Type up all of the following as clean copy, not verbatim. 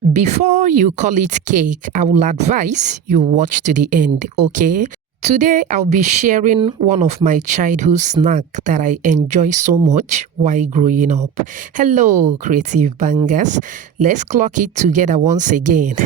Before you call it cake, I will advise you watch to the end, okay? Today, I'll be sharing one of my childhood snacks that I enjoy so much while growing up. Hello, creative bangers. Let's clock it together once again.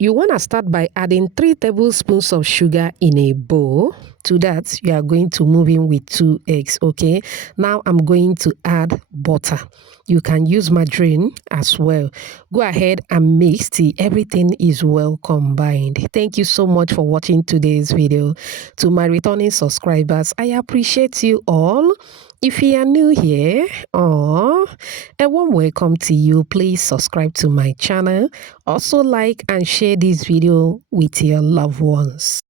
You want to start by adding 3 tablespoons of sugar in a bowl. To that, you are going to move in with 2 eggs, okay? Now, I'm going to add butter. You can use margarine as well. Go ahead and mix till everything is well combined. Thank you so much for watching today's video. To my returning subscribers, I appreciate you all. If you are new here, a warm welcome to you. Please subscribe to my channel. Also like and share this video with your loved ones.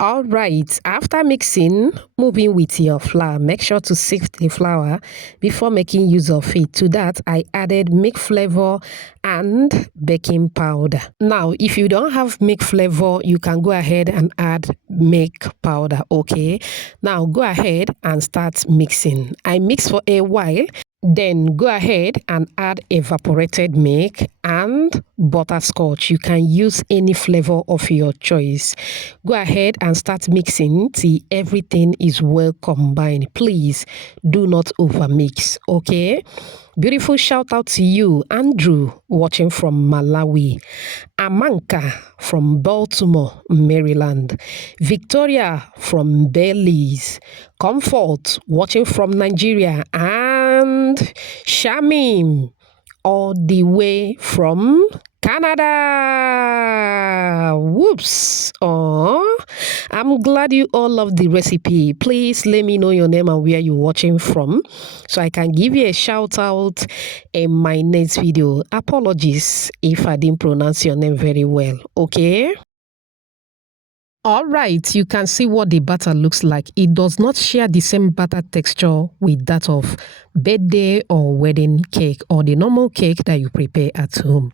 All right, after mixing, move in with your flour. Make sure to sift the flour before making use of it. To that, I added milk flavor and baking powder. Now, if you don't have milk flavor, you can go ahead and add milk powder, okay? Now, go ahead and start mixing. I mix for a while. Then go ahead and add evaporated milk and butterscotch. You can use any flavor of your choice. Go ahead and start mixing till everything is well combined. Please do not overmix, okay? Beautiful shout out to you, Andrew, watching from Malawi, Amanka from Baltimore, Maryland, Victoria from Belize, Comfort, watching from Nigeria, and Shamim, all the way from Canada. Whoops. Oh, I'm glad you all love the recipe. Please let me know your name and where you're watching from so I can give you a shout out in my next video. Apologies if I didn't pronounce your name very well, okay? All right, you can see what the batter looks like. It does not share the same batter texture with that of birthday or wedding cake or the normal cake that you prepare at home.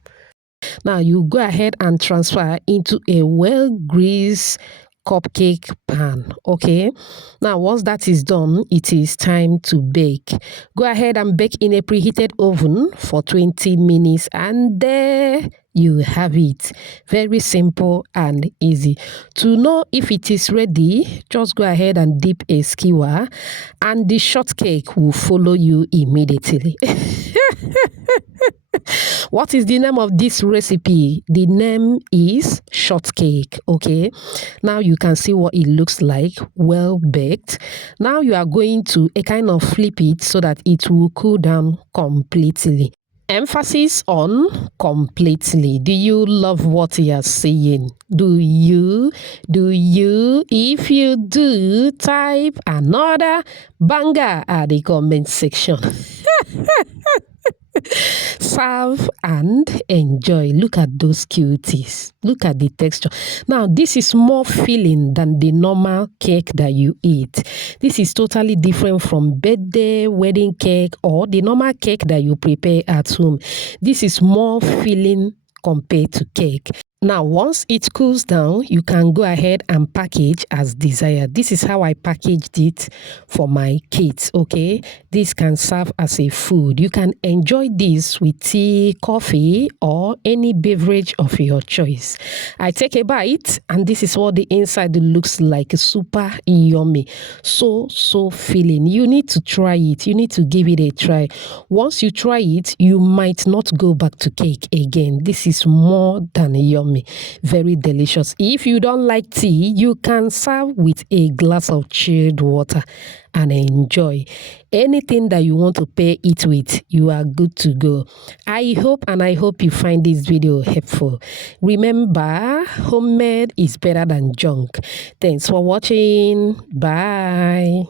Now you go ahead and transfer into a well-greased cupcake pan, okay? Now once that is done, it is time to bake. Go ahead and bake in a preheated oven for 20 minutes and there you have it. Very simple and easy. To know if it is ready, just go ahead and dip a skewer and the shortcake will follow you immediately. What is the name of this recipe? The name is shortcake, okay? Now you can see what it looks like, well baked. Now you are going to kind of flip it so that it will cool down completely. Emphasis on completely. Do you love what you are saying? Do you? If you do, type another banger at the comment section. Serve and enjoy. Look at those cuties. Look at the texture. Now, this is more filling than the normal cake that you eat. This is totally different from birthday, wedding cake, or the normal cake that you prepare at home. This is more filling compared to cake. Now, once it cools down, you can go ahead and package as desired. This is how I packaged it for my kids, okay? This can serve as a food. You can enjoy this with tea, coffee, or any beverage of your choice. I take a bite, and this is what the inside looks like. Super yummy. So filling. You need to try it. You need to give it a try. Once you try it, you might not go back to cake again. This is more than yummy. Very delicious. If you don't like tea, you can serve with a glass of chilled water and enjoy. Anything that you want to pair it with, you are good to go. I hope you find this video helpful. Remember, homemade is better than junk. Thanks for watching. Bye.